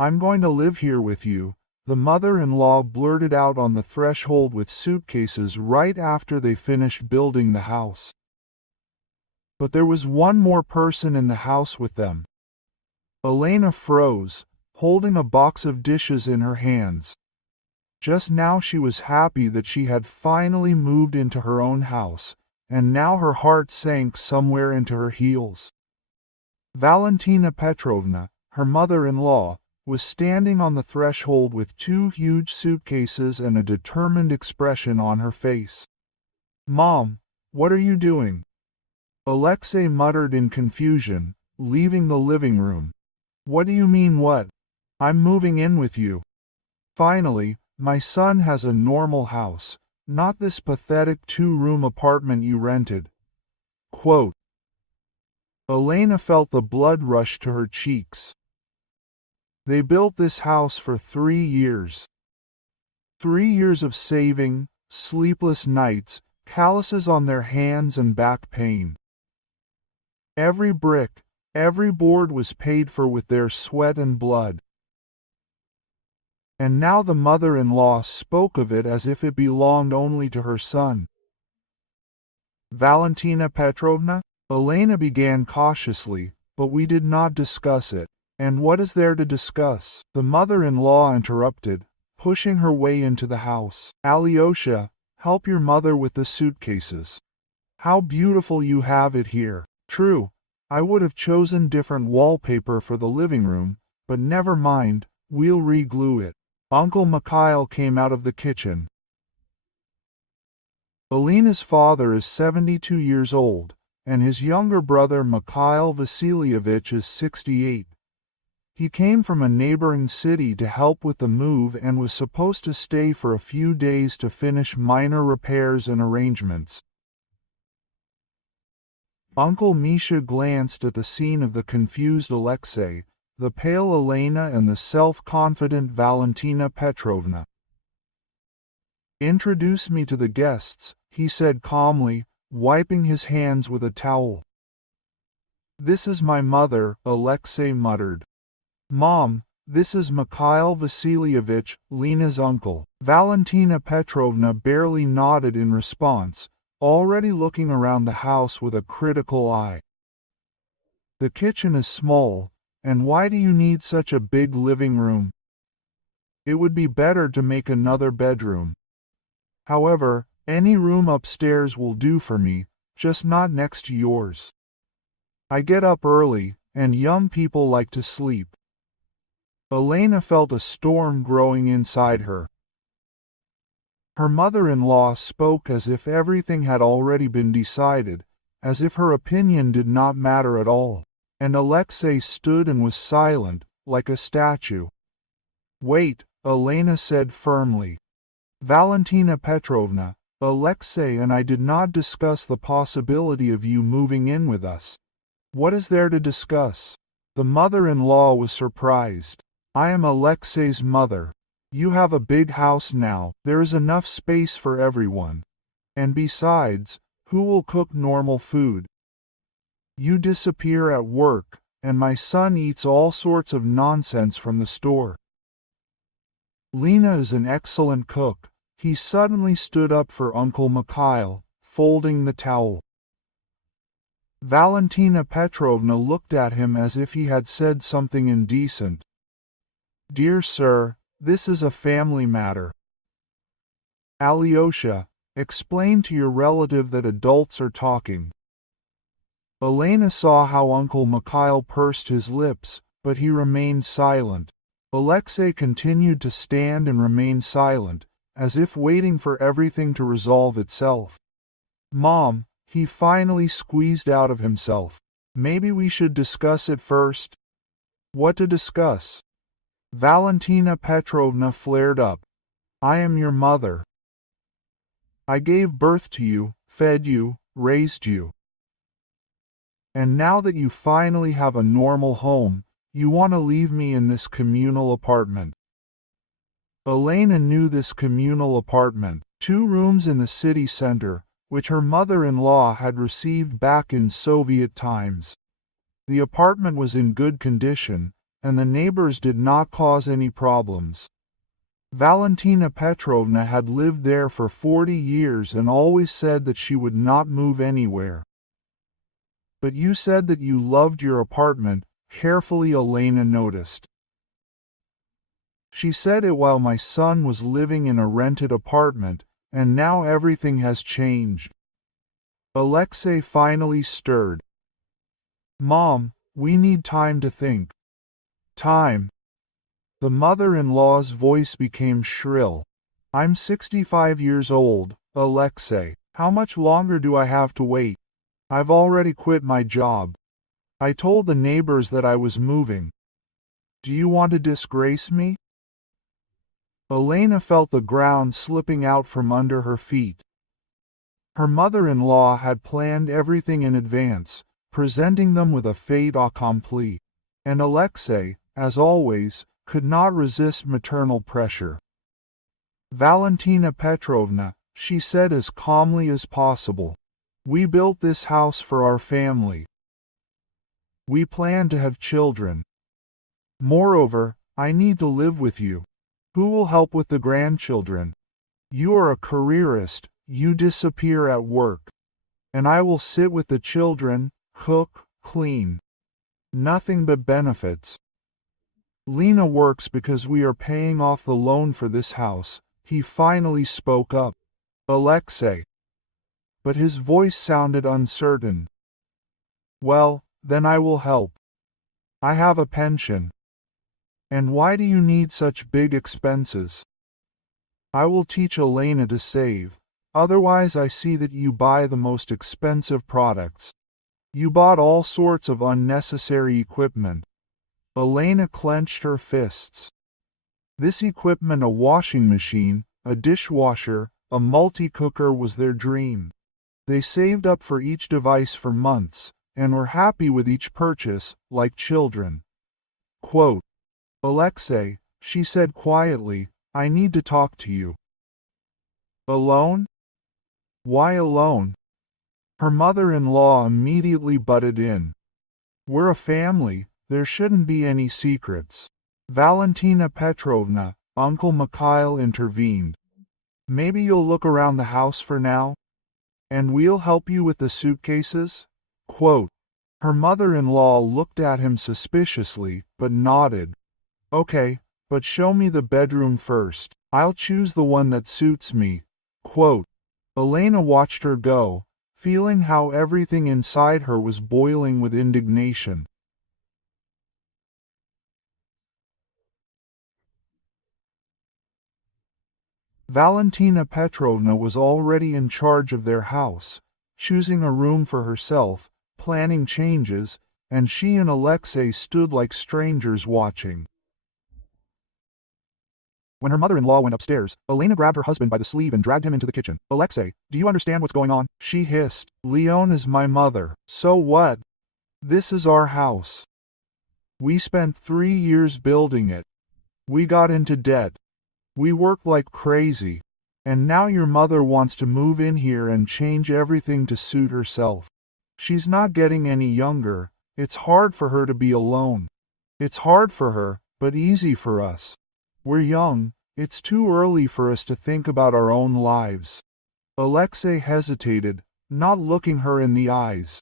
I'm going to live here with you, the mother-in-law blurted out on the threshold with suitcases right after they finished building the house. But there was one more person in the house with them. Elena froze, holding a box of dishes in her hands. Just now she was happy that she had finally moved into her own house, and now her heart sank somewhere into her heels. Valentina Petrovna, her mother-in-law, was standing on the threshold with two huge suitcases and a determined expression on her face. "Mom, what are you doing?" Alexei muttered in confusion, leaving the living room. "What do you mean what? I'm moving in with you. Finally, my son has a normal house, not this pathetic two-room apartment you rented." Quote. Elena felt the blood rush to her cheeks. They built this house for 3 years. 3 years of saving, sleepless nights, calluses on their hands and back pain. Every brick, every board was paid for with their sweat and blood. And now the mother-in-law spoke of it as if it belonged only to her son. "Valentina Petrovna," Elena began cautiously, "but we did not discuss it." "And what is there to discuss?" the mother-in-law interrupted, pushing her way into the house. "Alyosha, help your mother with the suitcases. How beautiful you have it here. True, I would have chosen different wallpaper for the living room, but never mind, we'll re-glue it." Uncle Mikhail came out of the kitchen. Elena's father is 72 years old, and his younger brother Mikhail Vasilievich is 68. He came from a neighboring city to help with the move and was supposed to stay for a few days to finish minor repairs and arrangements. Uncle Misha glanced at the scene of the confused Alexei, the pale Elena and the self-confident Valentina Petrovna. "Introduce me to the guests," he said calmly, wiping his hands with a towel. "This is my mother," Alexei muttered. "Mom, this is Mikhail Vasilievich, Lena's uncle." Valentina Petrovna barely nodded in response, already looking around the house with a critical eye. "The kitchen is small, and why do you need such a big living room? It would be better to make another bedroom. However, any room upstairs will do for me, just not next to yours. I get up early, and young people like to sleep." Elena felt a storm growing inside her. Her mother-in-law spoke as if everything had already been decided, as if her opinion did not matter at all, and Alexei stood and was silent, like a statue. "Wait," Elena said firmly. "Valentina Petrovna, Alexei and I did not discuss the possibility of you moving in with us." "What is there to discuss?" The mother-in-law was surprised. "I am Alexei's mother. You have a big house now, there is enough space for everyone. And besides, who will cook normal food? You disappear at work, and my son eats all sorts of nonsense from the store. Lena is an excellent cook." He suddenly stood up for Uncle Mikhail, folding the towel. Valentina Petrovna looked at him as if he had said something indecent. "Dear sir, this is a family matter. Alyosha, explain to your relative that adults are talking." Elena saw how Uncle Mikhail pursed his lips, but he remained silent. Alexei continued to stand and remain silent, as if waiting for everything to resolve itself. "Mom," he finally squeezed out of himself, "maybe we should discuss it first." "What to discuss?" Valentina Petrovna flared up. "I am your mother. I gave birth to you, fed you, raised you. And now that you finally have a normal home, you want to leave me in this communal apartment." Elena knew this communal apartment, 2 rooms in the city center, which her mother-in-law had received back in Soviet times. The apartment was in good condition, and the neighbors did not cause any problems. Valentina Petrovna had lived there for 40 years and always said that she would not move anywhere. But you said that you loved your apartment, carefully Elena noticed. She said it while my son was living in a rented apartment, and now everything has changed. Alexei finally stirred. Mom, we need time to think. Time. The mother-in-law's voice became shrill. I'm 65 years old, Alexei. How much longer do I have to wait? I've already quit my job. I told the neighbors that I was moving. Do you want to disgrace me? Elena felt the ground slipping out from under her feet. Her mother-in-law had planned everything in advance, presenting them with a fait accompli. And Alexei, as always, could not resist maternal pressure. Valentina Petrovna, she said as calmly as possible, we built this house for our family. We plan to have children. Moreover, I need to live with you. Who will help with the grandchildren? You are a careerist, you disappear at work. And I will sit with the children, cook, clean. Nothing but benefits. Lena works because we are paying off the loan for this house, he finally spoke up. Alexei. But his voice sounded uncertain. Well, then I will help. I have a pension. And why do you need such big expenses? I will teach Elena to save. Otherwise I see that you buy the most expensive products. You bought all sorts of unnecessary equipment. Elena clenched her fists. This equipment, a washing machine, a dishwasher, a multi-cooker, was their dream. They saved up for each device for months, and were happy with each purchase, like children. Quote, Alexei, she said quietly, I need to talk to you. Alone? Why alone? Her mother-in-law immediately butted in. We're a family, there shouldn't be any secrets. Valentina Petrovna, Uncle Mikhail intervened. Maybe you'll look around the house for now? And we'll help you with the suitcases? Quote. Her mother-in-law looked at him suspiciously, but nodded. Okay, but show me the bedroom first. I'll choose the one that suits me. Quote. Elena watched her go, feeling how everything inside her was boiling with indignation. Valentina Petrovna was already in charge of their house, choosing a room for herself, planning changes, and she and Alexei stood like strangers watching. When her mother-in-law went upstairs, Elena grabbed her husband by the sleeve and dragged him into the kitchen. Alexei, do you understand what's going on? She hissed. Leon is my mother. So what? This is our house. We spent 3 years building it. We got into debt. We worked like crazy. And now your mother wants to move in here and change everything to suit herself. She's not getting any younger. It's hard for her to be alone. It's hard for her, but easy for us. We're young, it's too early for us to think about our own lives. Alexei hesitated, not looking her in the eyes.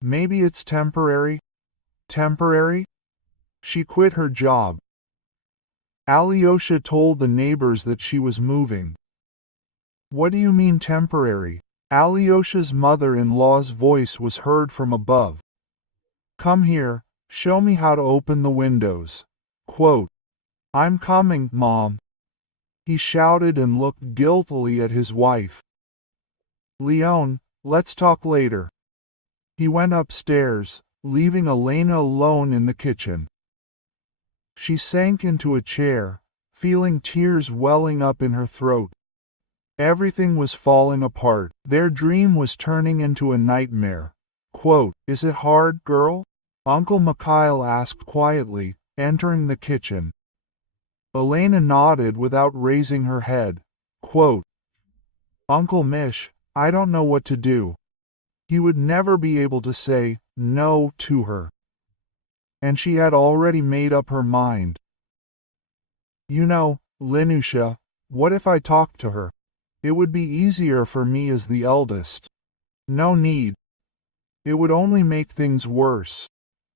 Maybe it's temporary? Temporary? She quit her job. Alyosha told the neighbors that she was moving. What do you mean temporary? Alyosha's mother-in-law's voice was heard from above. Come here, show me how to open the windows. Quote. I'm coming, Mom. He shouted and looked guiltily at his wife. Leon, let's talk later. He went upstairs, leaving Elena alone in the kitchen. She sank into a chair, feeling tears welling up in her throat. Everything was falling apart. Their dream was turning into a nightmare. Quote, Is it hard, girl? Uncle Mikhail asked quietly, entering the kitchen. Elena nodded without raising her head. Quote, Uncle Mish, I don't know what to do. He would never be able to say no to her. and she had already made up her mind. You know, Linusha, what if I talked to her? It would be easier for me as the eldest. No need. It would only make things worse.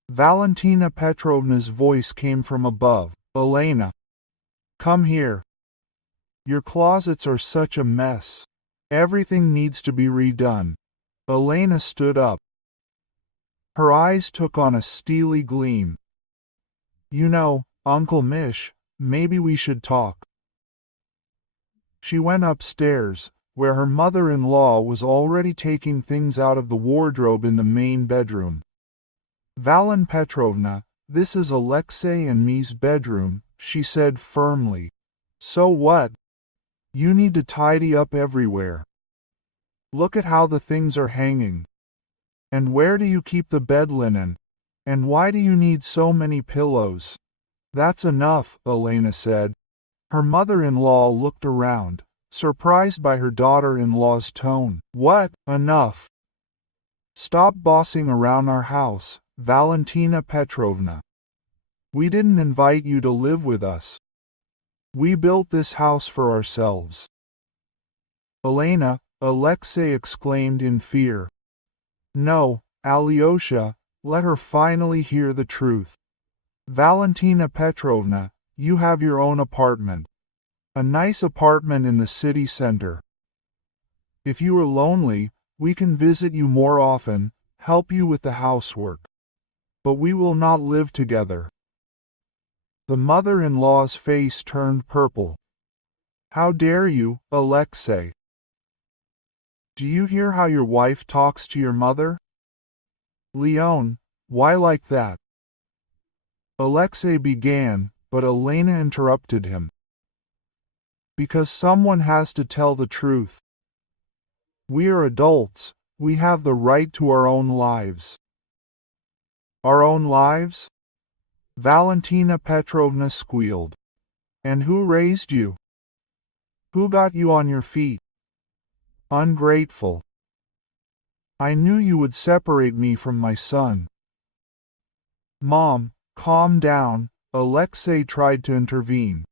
Valentina Petrovna's voice came from above. Elena, come here. Your closets are such a mess. Everything needs to be redone. Elena stood up. Her eyes took on a steely gleam. You know, Uncle Mish, maybe we should talk. She went upstairs, where her mother-in-law was already taking things out of the wardrobe in the main bedroom. Valen Petrovna, this is Alexei and me's bedroom, she said firmly. So what? You need to tidy up everywhere. Look at how the things are hanging. And where do you keep the bed linen? And why do you need so many pillows? That's enough, Elena said. Her mother-in-law looked around, surprised by her daughter-in-law's tone. What? Enough. Stop bossing around our house, Valentina Petrovna. We didn't invite you to live with us. We built this house for ourselves. Elena, Alexei exclaimed in fear. No, Alyosha, let her finally hear the truth. Valentina Petrovna, you have your own apartment. A nice apartment in the city center. If you are lonely, we can visit you more often, help you with the housework. But we will not live together. The mother-in-law's face turned purple. How dare you, Alexei? Do you hear how your wife talks to your mother? Leon, why like that? Alexei began, but Elena interrupted him. Because someone has to tell the truth. We are adults, we have the right to our own lives. Our own lives? Valentina Petrovna squealed. And who raised you? Who got you on your feet? Ungrateful. I knew you would separate me from my son. Mom, calm down, Alexei tried to intervene.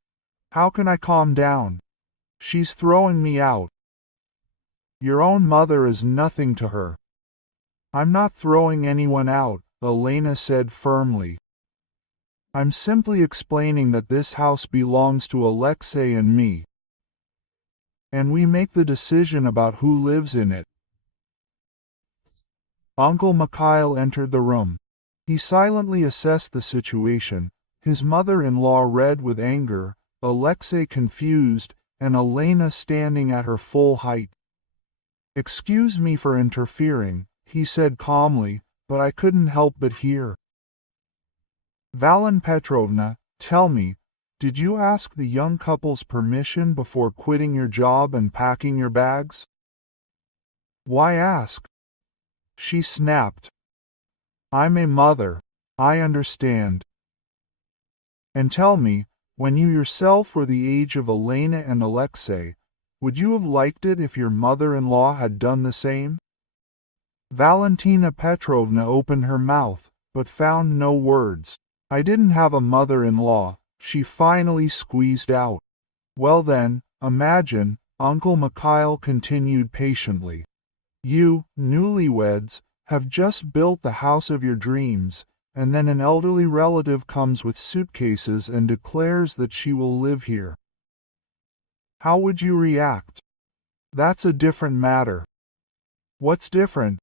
How can I calm down? She's throwing me out. Your own mother is nothing to her. I'm not throwing anyone out, Elena said firmly. I'm simply explaining that this house belongs to Alexei and me. And we make the decision about who lives in it. Uncle Mikhail entered the room. He silently assessed the situation, his mother-in-law red with anger, Alexei confused, and Elena standing at her full height. Excuse me for interfering, he said calmly, but I couldn't help but hear. Valen Petrovna, tell me, did you ask the young couple's permission before quitting your job and packing your bags? Why ask? She snapped. I'm a mother. I understand. And tell me, when you yourself were the age of Elena and Alexei, would you have liked it if your mother-in-law had done the same? Valentina Petrovna opened her mouth, but found no words. I didn't have a mother-in-law, she finally squeezed out. Well then, imagine, Uncle Mikhail continued patiently. You, newlyweds, have just built the house of your dreams, and then an elderly relative comes with suitcases and declares that she will live here. How would you react? That's a different matter. What's different?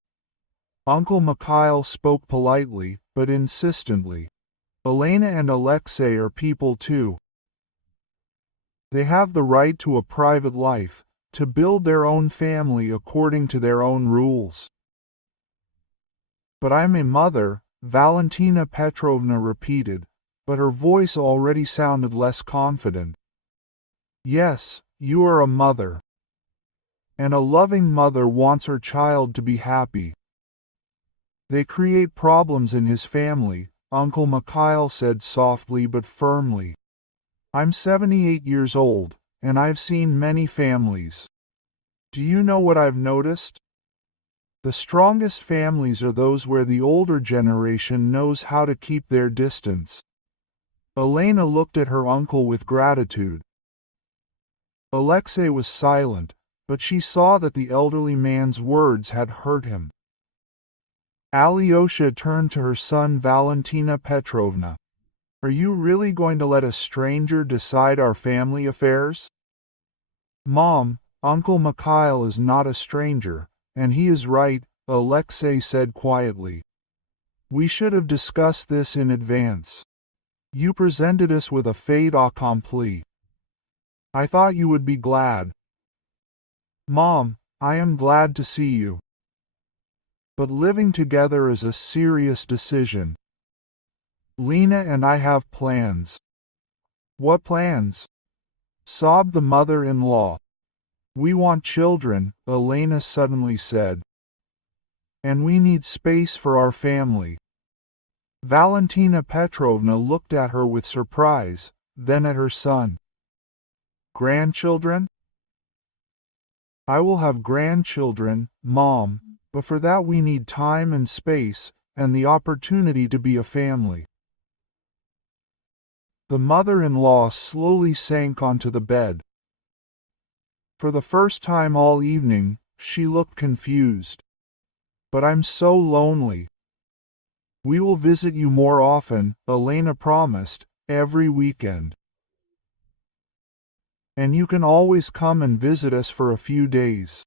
Uncle Mikhail spoke politely, but insistently. Elena and Alexei are people too. They have the right to a private life, to build their own family according to their own rules. But I'm a mother, Valentina Petrovna repeated, but her voice already sounded less confident. Yes, you are a mother. And a loving mother wants her child to be happy. They create problems in his family, Uncle Mikhail said softly but firmly. I'm 78 years old, and I've seen many families. Do you know what I've noticed? The strongest families are those where the older generation knows how to keep their distance. Elena looked at her uncle with gratitude. Alexei was silent, but she saw that the elderly man's words had hurt him. Alyosha turned to her son Valentina Petrovna. Are you really going to let a stranger decide our family affairs? Mom, Uncle Mikhail is not a stranger, and he is right, Alexei said quietly. We should have discussed this in advance. You presented us with a fait accompli. I thought you would be glad. Mom, I am glad to see you. But living together is a serious decision. Lena and I have plans. What plans? Sobbed the mother-in-law. We want children, Elena suddenly said. And we need space for our family. Valentina Petrovna looked at her with surprise, then at her son. Grandchildren? I will have grandchildren, Mom, but for that we need time and space, and the opportunity to be a family. The mother-in-law slowly sank onto the bed. For the first time all evening, she looked confused. But I'm so lonely. We will visit you more often, Elena promised, every weekend. And you can always come and visit us for a few days.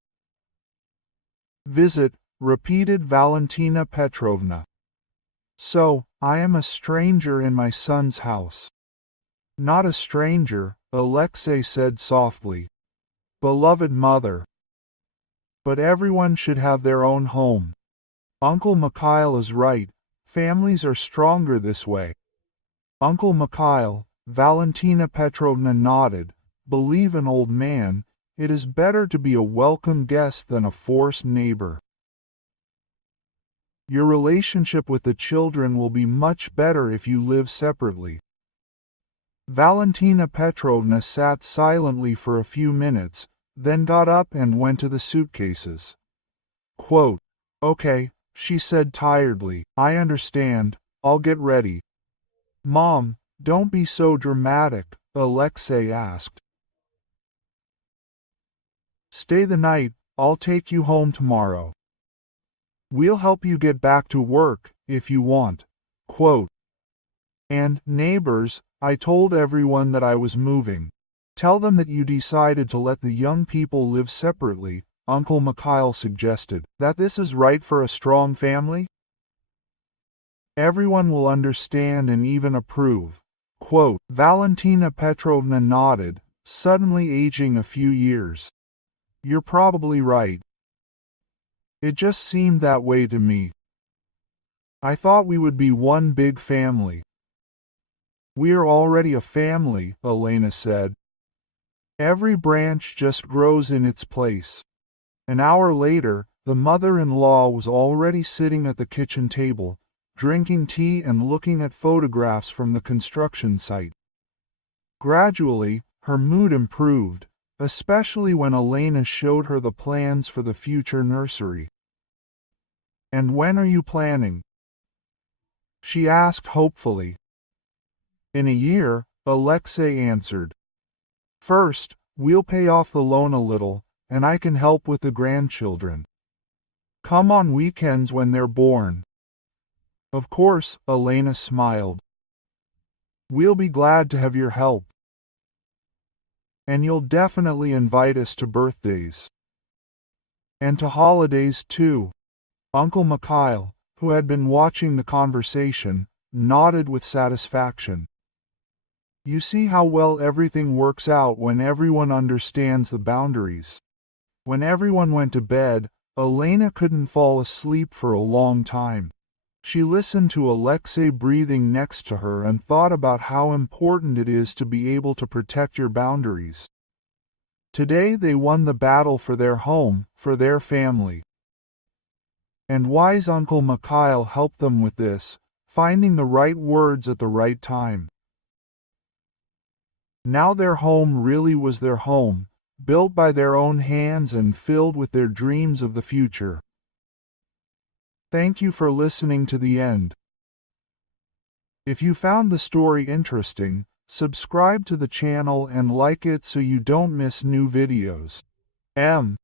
Visit, repeated Valentina Petrovna. So, I am a stranger in my son's house. Not a stranger, Alexei said softly. Beloved mother. But everyone should have their own home. Uncle Mikhail is right, families are stronger this way. Uncle Mikhail, Valentina Petrovna nodded, believe an old man, it is better to be a welcome guest than a forced neighbor. Your relationship with the children will be much better if you live separately. Valentina Petrovna sat silently for a few minutes, then got up and went to the suitcases. Quote, Okay, she said tiredly, I understand, I'll get ready. Mom, don't be so dramatic, Alexei asked. Stay the night, I'll take you home tomorrow. We'll help you get back to work, if you want. Quote, And, neighbors, I told everyone that I was moving. Tell them that you decided to let the young people live separately, Uncle Mikhail suggested. That this is right for a strong family? Everyone will understand and even approve. Quote, Valentina Petrovna nodded, suddenly aging a few years. You're probably right. It just seemed that way to me. I thought we would be one big family. We are already a family, Elena said. Every branch just grows in its place. An hour later, the mother-in-law was already sitting at the kitchen table, drinking tea and looking at photographs from the construction site. Gradually, her mood improved, especially when Elena showed her the plans for the future nursery. And when are you planning? She asked hopefully. In a year, Alexei answered. First, we'll pay off the loan a little, and I can help with the grandchildren. Come on weekends when they're born. Of course, Elena smiled. We'll be glad to have your help. And you'll definitely invite us to birthdays. And to holidays too. Uncle Mikhail, who had been watching the conversation, nodded with satisfaction. You see how well everything works out when everyone understands the boundaries. When everyone went to bed, Elena couldn't fall asleep for a long time. She listened to Alexei breathing next to her and thought about how important it is to be able to protect your boundaries. Today they won the battle for their home, for their family. And wise Uncle Mikhail helped them with this, finding the right words at the right time. Now their home really was their home, built by their own hands and filled with their dreams of the future. Thank you for listening to the end. If you found the story interesting, subscribe to the channel and like it so you don't miss new videos. M.